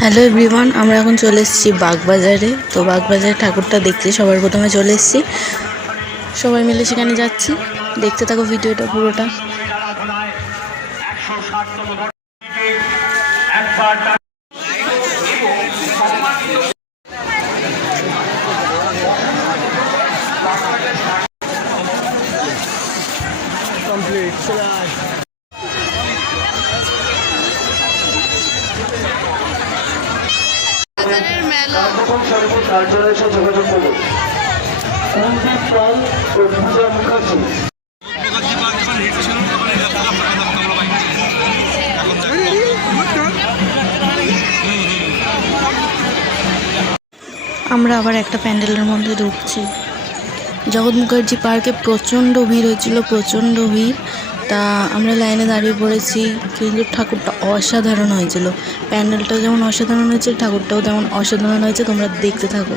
Hello everyone, আমরা এখন চলে এসেছি বাগবাজারে। তো বাগবাজারে ঠাকুরটা দেখতে সবার প্রথমে চলে এসেছি, সবাই মিলে সেখানে যাচ্ছি। দেখতে থাকো ভিডিওটা পুরোটা। আমরা আবার একটা প্যান্ডেলের মধ্যে ঢুকছি। জগৎ মুখার্জি পার্কে প্রচণ্ড ভিড় হয়েছিল, প্রচণ্ড ভিড়। তা আমরা লাইনে দাঁড়িয়ে পড়েছি, কিন্তু ঠাকুরটা অসাধারণ হয়েছিল। প্যান্ডেলটাও যেমন অসাধারণ হয়েছে, ঠাকুরটাও তেমন অসাধারণ হয়েছে। তোমরা দেখতে থাকো।